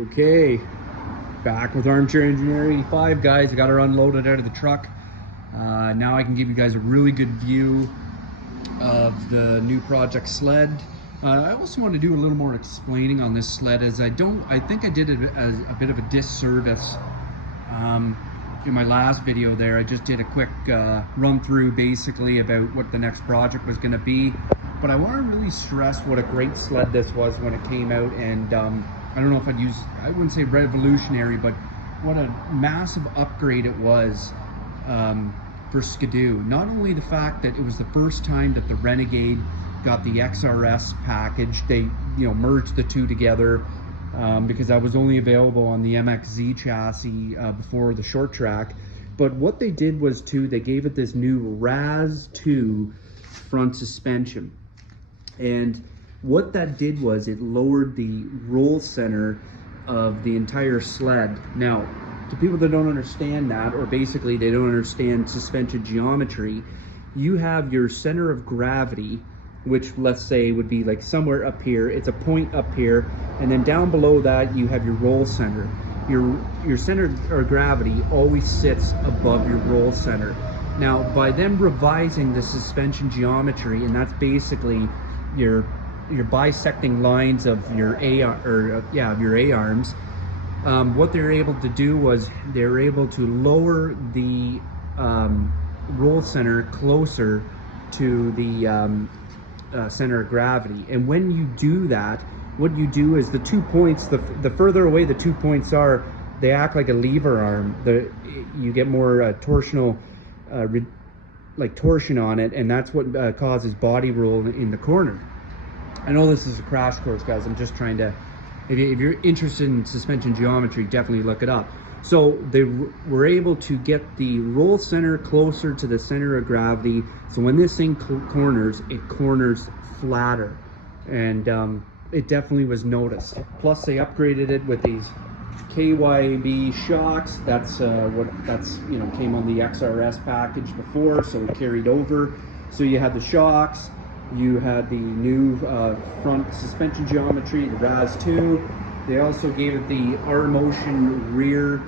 Okay, back with Armchair Engineer 85, guys. I got her unloaded out of the truck. Now I can give you guys a really good view of the new project sled. I also want to do a little more explaining on this sled, as I think I did it as a bit of a disservice. In my last video there, I just did a quick run through basically about what the next project was going to be. But I want to really stress what a great sled this was when it came out, and I don't know if I wouldn't say revolutionary, but what a massive upgrade it was for Skidoo. Not only the fact that it was the first time that the Renegade got the XRS package, they merged the two together because that was only available on the MXZ chassis before the short track. But what they did was they gave it this new RAS 2 front suspension. And what that did was it lowered the roll center of the entire sled. Now, to people that don't understand that, or basically they don't understand suspension geometry, you have your center of gravity, which let's say would be like somewhere up here. It's a point up here, and then down below that you have your roll center. Your center of gravity always sits above your roll center. Now, by them revising the suspension geometry, and that's basically your bisecting lines of your your A-arms, what they're able to do was they're able to lower the roll center closer to the center of gravity. And when you do that, what you do is the 2 points, the further away the 2 points are, they act like a lever arm. You get more torsional torsion on it, and that's what causes body roll in the corner. I know this is a crash course, guys. I'm just trying to, if you're interested in suspension geometry, definitely look it up. So they were able to get the roll center closer to the center of gravity, so when this thing corners, it corners flatter, and it definitely was noticed. Plus they upgraded it with these KYB shocks. That's came on the XRS package before, so it carried over. So you had the shocks, you had the new front suspension geometry, the RAS 2. They also gave it the R-Motion rear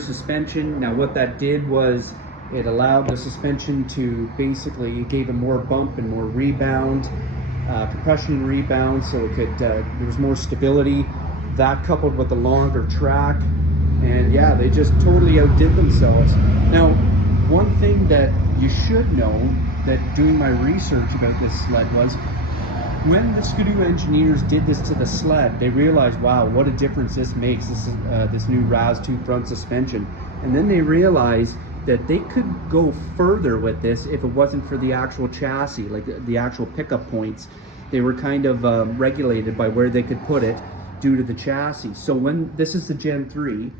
suspension. Now what that did was it allowed the suspension to basically, it gave it more bump and more rebound, compression and rebound, so it could there was more stability. That coupled with the longer track, and yeah, they just totally outdid themselves. Now, one thing that you should know, that doing my research about this sled, was when the Skidoo engineers did this to the sled, they realized, wow, what a difference this makes, this new RAS 2 front suspension. And then they realized that they could go further with this if it wasn't for the actual chassis, like the actual pickup points. They were kind of regulated by where they could put it due to the chassis. So this is the Gen 3,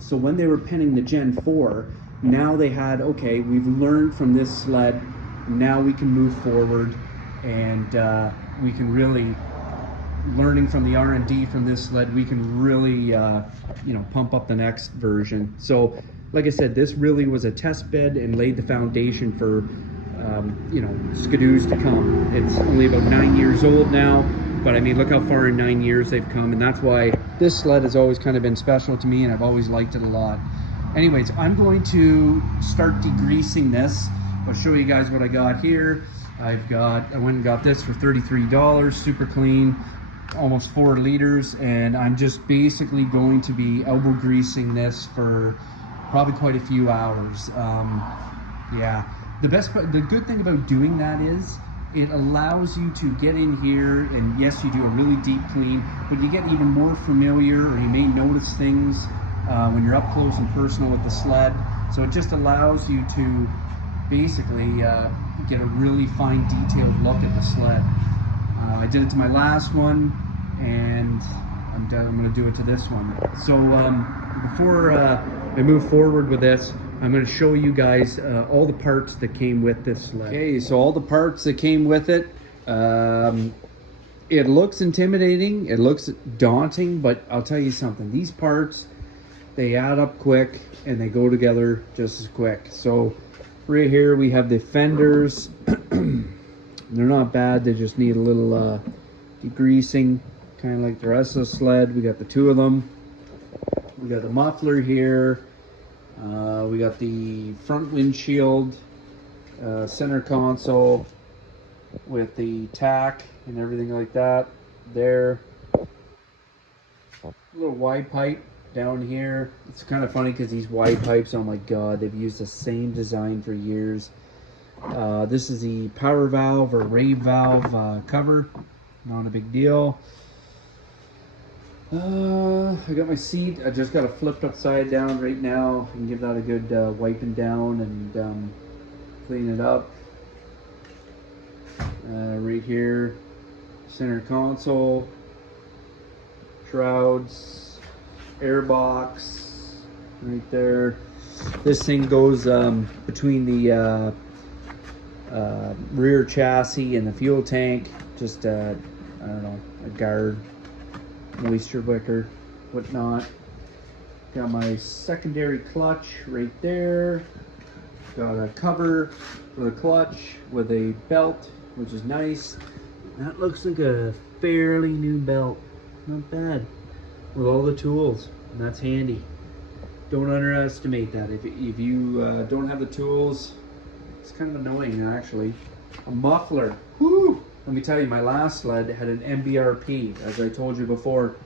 so when they were penning the Gen 4, now they had, okay, we've learned from this sled, now we can move forward, and we can really, learning from the R&D from this sled, we can really pump up the next version. So like I said, this really was a test bed and laid the foundation for Skidoos to come. It's only about 9 years old now, but I mean, look how far in 9 years they've come, and that's why this sled has always kind of been special to me, and I've always liked it a lot. Anyways, I'm going to start degreasing this. I'll show you guys what I got here. I went and got this for $33, super clean, almost 4 liters, and I'm just basically going to be elbow greasing this for probably quite a few hours. Yeah, the good thing about doing that is it allows you to get in here, and yes, you do a really deep clean, but you get even more familiar, or you may notice things when you're up close and personal with the sled. So it just allows you to basically get a really fine detailed look at the sled. I did it to my last one, and I'm going to do it to this one. So before I move forward with this, I'm going to show you guys all the parts that came with this sled. Okay, so all the parts that came with it. It looks intimidating, it looks daunting, but I'll tell you something, these parts, they add up quick and they go together just as quick. So right here we have the fenders. They're not bad, they just need a little degreasing. kind of like the rest of the sled. We got the two of them. We got the muffler here. We got the front windshield, center console with the tack and everything like that there. A little wide pipe down here. It's kind of funny because these wide pipes, oh my god, they've used the same design for years. This is the power valve or rave valve cover. Not a big deal. I got my seat. I just got it flipped upside down right now. I can give that a good wiping down and clean it up. Right here, center console, shrouds, air box, right there. This thing goes between the rear chassis and the fuel tank. Just I don't know, a guard, moisture wicker, whatnot. Got my secondary clutch right there. Got a cover for the clutch with a belt, which is nice. That looks like a fairly new belt. Not bad. With all the tools, and that's handy. Don't underestimate that. If you don't have the tools, it's kind of annoying actually. A muffler. Whoo! Let me tell you, my last sled had an MBRP, as I told you before,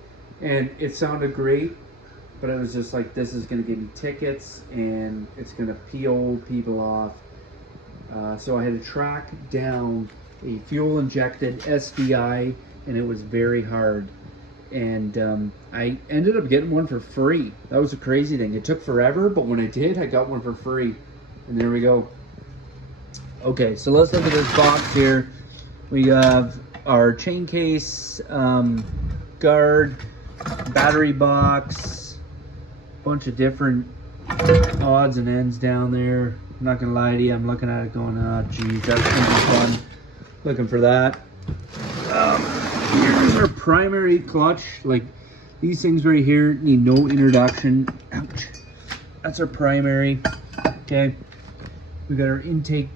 and it sounded great, but it was just like, this is going to give me tickets and it's going to peel people off. So I had to track down a fuel injected SDI, and it was very hard. And I ended up getting one for free. That was a crazy thing. It took forever, but when I did, I got one for free. And there we go. Okay, so let's look at this box here. We have our chain case, guard, battery box, bunch of different odds and ends down there. I'm not gonna lie to you, I'm looking at it going, oh geez, that's gonna be fun. Looking for that. Here's our primary clutch. Like, these things right here need no introduction. Ouch. That's our primary. Okay. We got our intake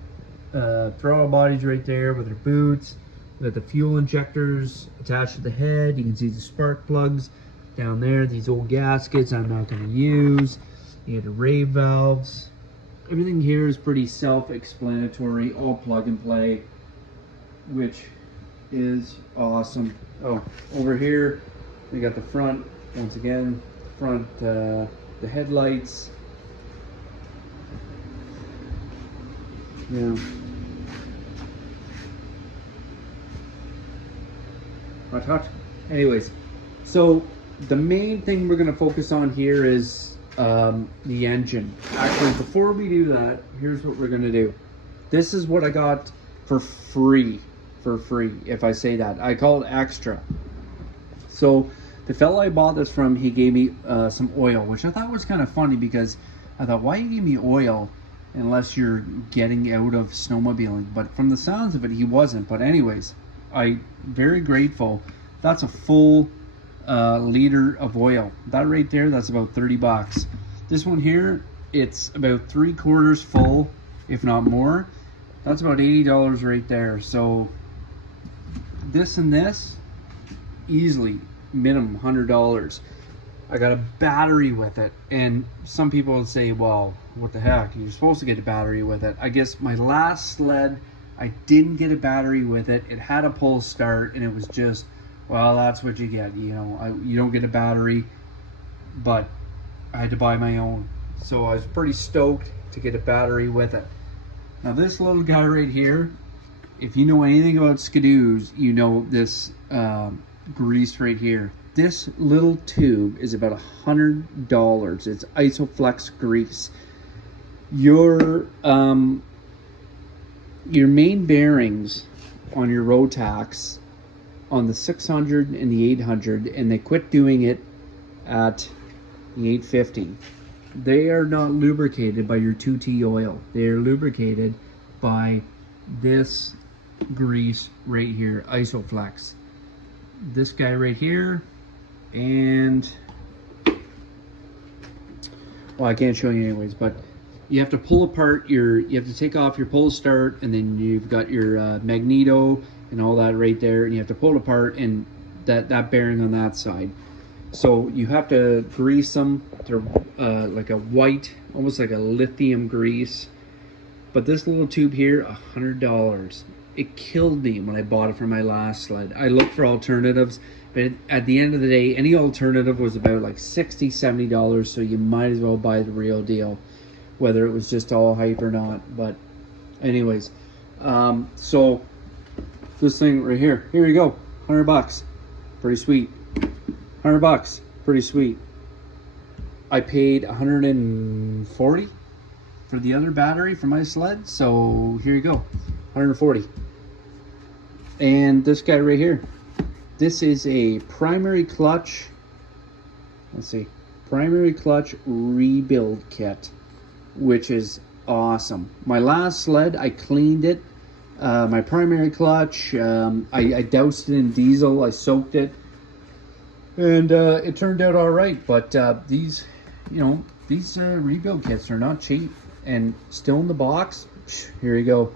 throttle bodies right there with our boots. We got the fuel injectors attached to the head. You can see the spark plugs down there. These old gaskets I'm not going to use. You get the rave valves. Everything here is pretty self-explanatory, all plug and play, which is awesome. Oh, over here we got the front, once again, the headlights. Yeah. Anyways, so the main thing we're going to focus on here is the engine. Actually, before we do that, here's what we're going to do. This is what I got for free. If I say that, I call it extra. So the fella I bought this from, he gave me some oil, which I thought was kind of funny, because I thought, why you give me oil unless you're getting out of snowmobiling? But from the sounds of it, he wasn't. But anyways, I'm very grateful. That's a full liter of oil. That right there, that's about 30 bucks. This one here, it's about 3/4 full, if not more. That's about $80 right there. So this and this, easily minimum $100. I got a battery with it, and some people would say, well, what the heck, you're supposed to get a battery with it. I guess my last sled, I didn't get a battery with it. It had a pull start, and it was just, well, that's what you get, you know. You don't get a battery, but I had to buy my own. So I was pretty stoked to get a battery with it. Now this little guy right here, if you know anything about skidoos, you know this grease right here. This little tube is about $100. It's Isoflex grease. Your main bearings on your Rotax, on the 600 and the 800, and they quit doing it at the 850. They are not lubricated by your 2T oil. They are lubricated by this grease right here, Isoflex. This guy right here, and well, I can't show you anyways, but you have to pull apart you have to take off your pull start, and then you've got your magneto and all that right there, and you have to pull it apart, and that bearing on that side. So you have to grease them. They're like a white, almost like a lithium grease. But this little tube here, $100. It killed me when I bought it for my last sled. I looked for alternatives, but at the end of the day, any alternative was about like $60, $70. So you might as well buy the real deal, whether it was just all hype or not. But anyways, so this thing right here you go, $100, pretty sweet. $100, pretty sweet. I paid 140 for the other battery for my sled, so here you go, 140. And this guy right here, this is a primary clutch, let's see, primary clutch rebuild kit, which is awesome. My last sled, I cleaned it, my primary clutch, I doused it in diesel, I soaked it, and it turned out all right. But these, you know, these rebuild kits are not cheap, and still in the box. Here you go.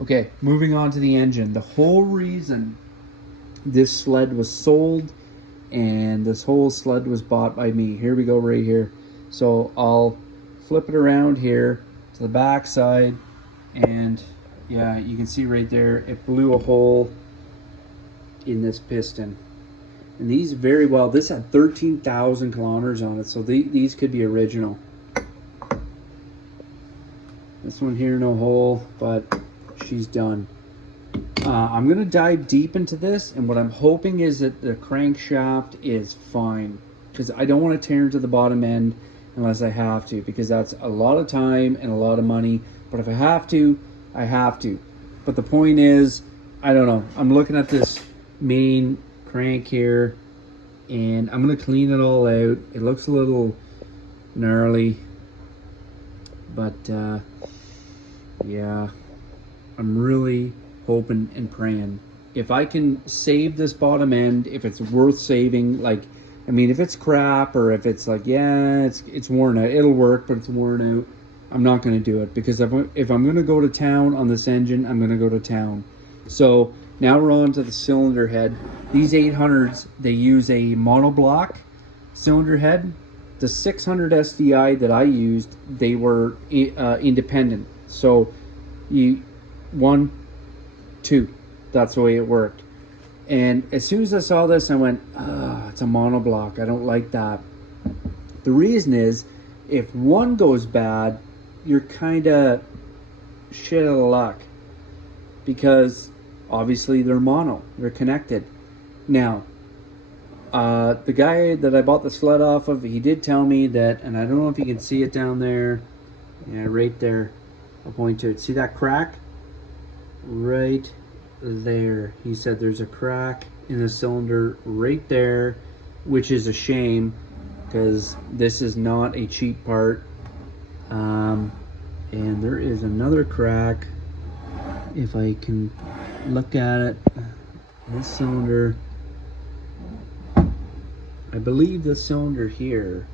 Okay, moving on to the engine. The whole reason this sled was sold and this whole sled was bought by me. Here we go, right here. So I'll flip it around here to the back side, and yeah, you can see right there, it blew a hole in this piston. And these very well, this had 13,000 kilometers on it, so these could be original. This one here, no hole, but she's done. I'm gonna dive deep into this, and what I'm hoping is that the crankshaft is fine, because I don't want to tear into the bottom end unless I have to, because that's a lot of time and a lot of money. But if I have to, I have to. But the point is, I don't know. I'm looking at this main crank here, and I'm gonna clean it all out. It looks a little gnarly, but yeah, I'm really hoping and praying if I can save this bottom end, if it's worth saving. Like, I mean, if it's crap, or if it's like, yeah, it's worn out, it'll work, but it's worn out, I'm not going to do it, because if I'm going to go to town on this engine, I'm going to go to town. So now we're on to the cylinder head. These 800s, they use a monoblock cylinder head. The 600 SDI that I used, they were independent. So you 1, 2, that's the way it worked. And as soon as I saw this, I went, it's a monoblock. I don't like that. The reason is, if one goes bad, you're kind of shit out of luck, because obviously they're mono, they're connected. Now, the guy that I bought the sled off of, he did tell me that, and I don't know if you can see it down there, yeah, right there, I'll point to it. See that crack? Right there. He said there's a crack in the cylinder right there, which is a shame, because this is not a cheap part. And there is another crack, if I can look at it. This cylinder, I believe this cylinder here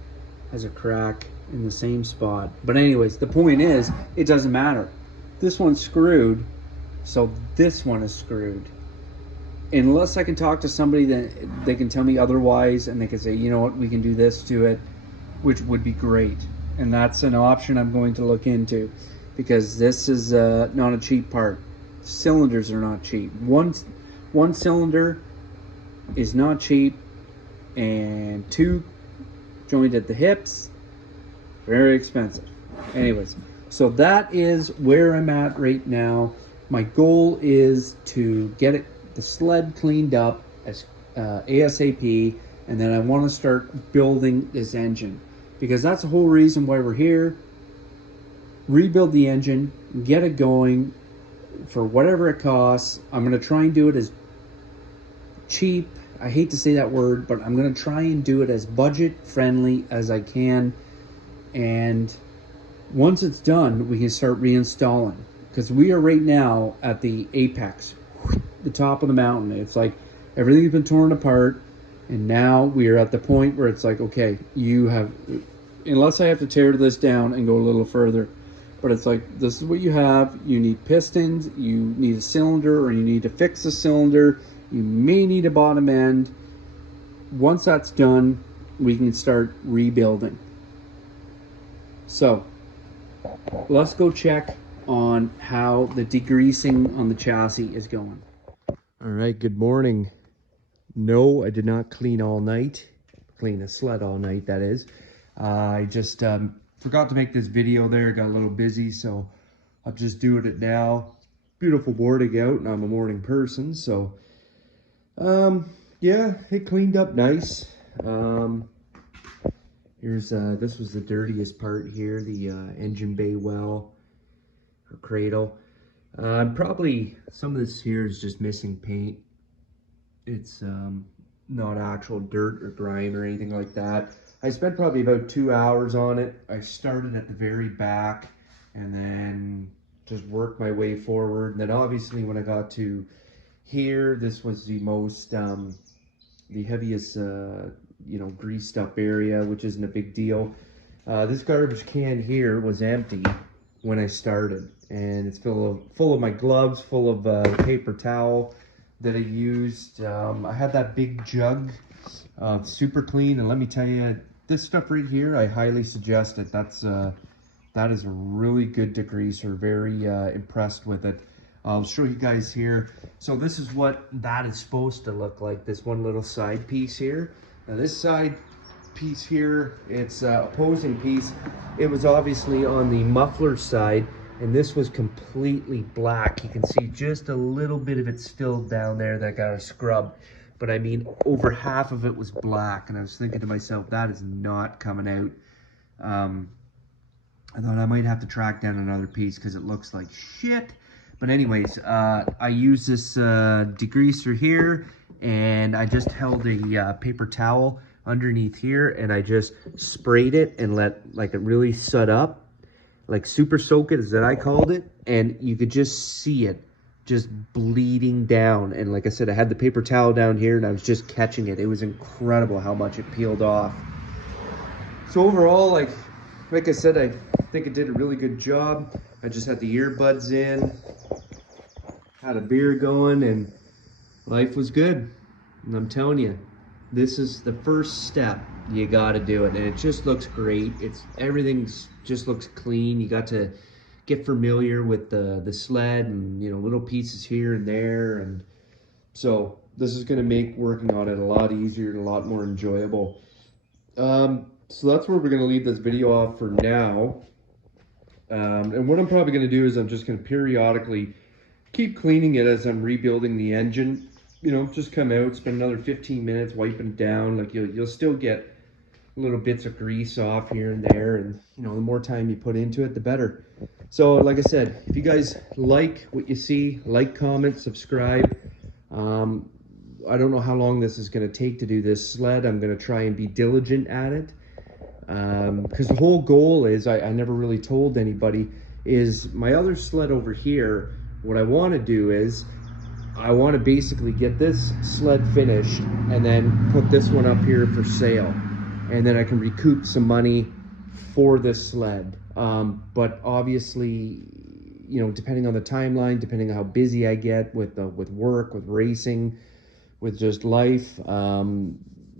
has a crack in the same spot. But anyways, the point is, it doesn't matter. This one's screwed, so this one is screwed. Unless I can talk to somebody that they can tell me otherwise, and they can say, you know what, we can do this to it, which would be great. And that's an option I'm going to look into, because this is not a cheap part. Cylinders are not cheap. One cylinder is not cheap, and 2 joined at the hips, very expensive. Anyways, so that is where I'm at right now. My goal is to get the sled cleaned up as ASAP, and then I want to start building this engine, because that's the whole reason why we're here. Rebuild the engine, get it going for whatever it costs. I'm going to try and do it as cheap, I hate to say that word, but I'm going to try and do it as budget friendly as I can. And once it's done, we can start reinstalling, because we are right now at the apex, the top of the mountain. It's like everything's been torn apart, and now we are at the point where it's like, okay, you have, unless I have to tear this down and go a little further, but it's like, this is what you have. You need pistons, you need a cylinder, or you need to fix a cylinder, You may need a bottom end. Once that's done, we can start rebuilding. So let's go check on how the degreasing on the chassis is going. All right, good morning. No, I did not clean all night. Clean the sled all night, that is. I just forgot to make this video there, got a little busy, so I'm just doing it now. Beautiful morning out, and I'm a morning person, so yeah, it cleaned up nice. Here's this was the dirtiest part here, the engine bay well or cradle. Probably some of this here is just missing paint. It's not actual dirt or grime or anything like that. I spent probably about 2 hours on it. I started at the very back and then just worked my way forward. And then obviously when I got to here, this was the most, the heaviest, you know, greased up area, which isn't a big deal. This garbage can here was empty when I started, and it's full of my gloves, full of paper towel that I used. I had that big jug of super clean, and let me tell you, this stuff right here, I highly suggest it. That is a really good degreaser. Very impressed with it. I'll show you guys here. So this is what that is supposed to look like, this one little side piece here. Now this side piece here, it's opposing piece. It was obviously on the muffler side, and this was completely black. You can see just a little bit of it still down there that got a scrub. But I mean, over half of it was black, and I was thinking to myself, that is not coming out. I thought I might have to track down another piece because it looks like shit. But anyways, I use this degreaser here, and I just held a paper towel underneath here, and I just sprayed it and let like it really set up, like super soak it, as that I called it, and you could just see it just bleeding down. And like I said, I had the paper towel down here, and I was just catching it. It was incredible how much it peeled off. So overall, like I said, I think it did a really good job. I just had the earbuds in, had a beer going, and life was good. And I'm telling you, this is the first step. You got to do it, and it just looks great. Everything's just looks clean. You got to get familiar with the sled, and you know, little pieces here and there, and so this is going to make working on it a lot easier and a lot more enjoyable. So that's where we're going to leave this video off for now. And what I'm probably going to do is I'm just going to periodically keep cleaning it as I'm rebuilding the engine. You know, just come out, spend another 15 minutes wiping it down. Like you'll still get little bits of grease off here and there, and you know, the more time you put into it, the better. So like I said, if you guys like what you see, like, comment, subscribe. I don't know how long this is going to take to do this sled. I'm going to try and be diligent at it, because the whole goal is, I never really told anybody, is my other sled over here, what I want to do is I want to basically get this sled finished and then put this one up here for sale, and then I can recoup some money for this sled. But obviously, you know, depending on the timeline, depending on how busy I get with work, with racing, with just life,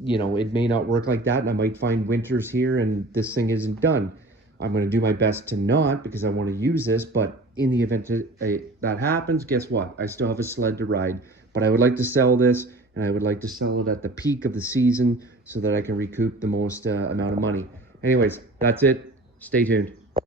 you know, it may not work like that, and I might find winters here and this thing isn't done. I'm going to do my best to not, because I want to use this, but in the event that happens, guess what? I still have a sled to ride. But I would like to sell this, and I would like to sell it at the peak of the season so that I can recoup the most amount of money. Anyways, that's it. Stay tuned.